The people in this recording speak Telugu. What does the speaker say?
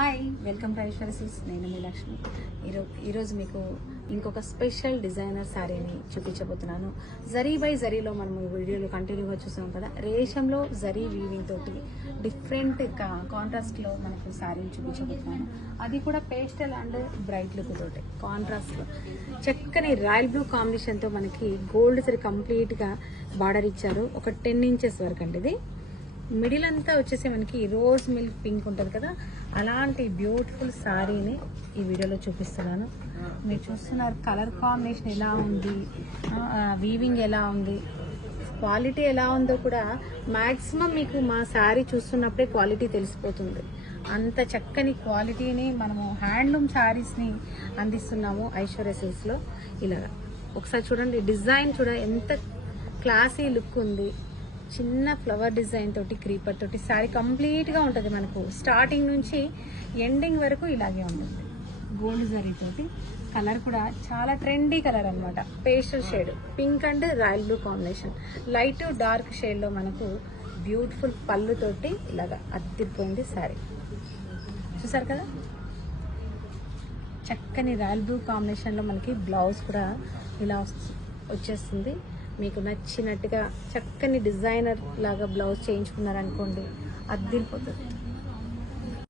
Hi, welcome to Aishwarya silks. నేను మీ లక్ష్మి. ఈరోజు మీకు ఇంకొక స్పెషల్ డిజైనర్ శారీని చూపించబోతున్నాను. జరీ బై జరీలో మనం ఈ వీడియోలో కంటిన్యూగా చూసాం కదా. రేషంలో జరీ వీవింగ్ తోటి డిఫరెంట్ కాంట్రాస్ట్లో మనకు శారీని చూపించబోతున్నాను. అది కూడా పేస్టల్ అండ్ బ్రైట్ లుక్ తోటి కాంట్రాస్ట్లో చక్కని రాయల్ బ్లూ కాంబినేషన్తో మనకి గోల్డ్ సరి కంప్లీట్గా బార్డర్ ఇచ్చారు. ఒక 10 ఇంచెస్ వరకు అండి. ఇది మిడిల్ అంతా వచ్చేసి మనకి రోజ్ మిల్క్ పింక్ ఉంటుంది కదా, అలాంటి బ్యూటిఫుల్ శారీని ఈ వీడియోలో చూపిస్తున్నాను. మీరు చూస్తున్నారు కలర్ కాంబినేషన్ ఎలా ఉంది, వీవింగ్ ఎలా ఉంది, క్వాలిటీ ఎలా ఉందో కూడా మ్యాక్సిమం మీకు మా శారీ చూస్తున్నప్పుడే క్వాలిటీ తెలిసిపోతుంది. అంత చక్కని క్వాలిటీని మనము హ్యాండ్లూమ్ శారీస్ని అందిస్తున్నాము ఐశ్వర్య సిల్క్స్లో. ఇలాగా ఒకసారి చూడండి, డిజైన్ చూడ ఎంత క్లాసీ లుక్ ఉంది. చిన్న ఫ్లవర్ డిజైన్ తోటి క్రీపర్ తోటి శారీ కంప్లీట్గా ఉంటుంది. మనకు స్టార్టింగ్ నుంచి ఎండింగ్ వరకు ఇలాగే ఉంటుంది. గోల్డ్ జరీ తోటి కలర్ కూడా చాలా ట్రెండీ కలర్ అనమాట. Pastel shade pink and royal blue combination, light dark షేడ్లో మనకు బ్యూటిఫుల్ పళ్ళుతోటి ఇలాగా అద్దిరిపోయింది శారీ. చూసారు కదా, చక్కని రాయల్ బ్లూ కాంబినేషన్లో మనకి బ్లౌజ్ కూడా ఇలా వచ్చేస్తుంది. మీకు నచ్చినట్టుగా చక్కని డిజైనర్ లాగా బ్లౌజ్ చేయించుకున్నారనుకోండి, అద్దిరిపోతుంది.